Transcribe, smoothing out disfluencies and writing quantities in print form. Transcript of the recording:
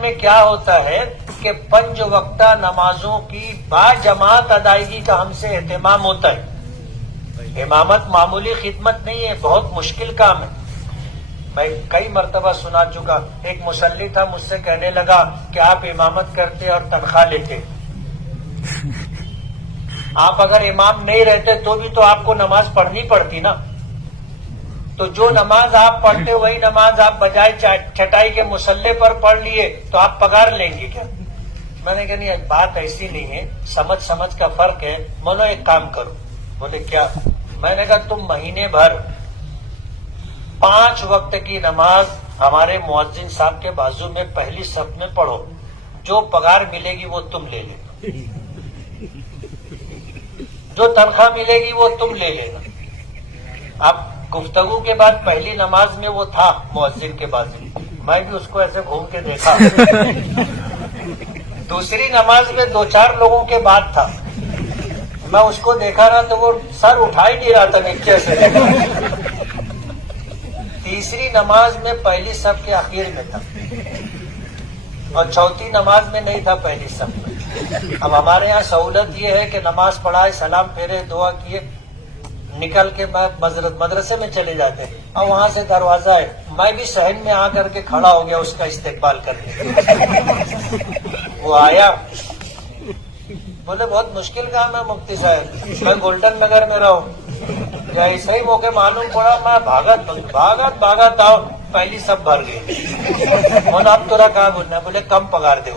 میں کیا ہوتا ہے کہ 5 وقتہ نمازوں کی باجماعت ادائیگی کا ہم سے اہتمام ہوتا ہے. امامت معمولی خدمت نہیں ہے، بہت مشکل کام ہے. میں کئی مرتبہ سنا چکا. ایک مصلی تھا مجھ سے کہنے لگا کہ آپ امامت کرتے اور تنخواہ لیتے، آپ اگر امام نہیں رہتے تو بھی تو آپ کو نماز پڑھنی پڑتی نا، تو جو نماز آپ پڑھتے وہی نماز آپ بجائے چٹائی کے مصلے پر پڑھ لیے تو آپ پگار لیں گے کیا؟ میں نے کہا نہیں، بات ایسی نہیں ہے، سمجھ کا فرق ہے. بولو ایک کام کرو. بولے کیا؟ میں نے کہا تم مہینے بھر 5 وقت کی نماز ہمارے مؤذن صاحب کے بازو میں پہلی صف میں پڑھو، جو پگار ملے گی وہ تم لے لینا، جو تنخواہ ملے گی وہ تم لے لینا. اب گفتگو کے بعد پہلی نماز میں وہ تھا مؤذن کے بازو، میں بھی اس کو ایسے گھوم کے دیکھا. دوسری نماز میں 2-4 لوگوں کے بعد تھا، میں اس کو دیکھا رہا تو وہ سر اٹھا ہی نہیں رہا تھا نیچے سے. تیسری نماز میں پہلی صف کے آخر میں تھا اور چوتھی نماز میں نہیں تھا پہلی صف میں. اب ہمارے یہاں سہولت یہ ہے کہ نماز پڑھائے، سلام پھیرے، دعا کیے، نکل کے مدرسے میں چلے جاتے ہیں. اور وہاں سے دروازہ ہے، میں بھی صحن میں آ کر کے کھڑا ہو گیا اس کا استقبال کرنے. وہ آیا، بولے بہت مشکل کام ہے مفتی صاحب، میں گولڈن نگر میں رہوں. ایسا ہی موقع معلوم پڑا، میں بھاگت آؤ، پہلی سب بھر گئی. اب تو کہاں بولنا، بولے کم پگار دے.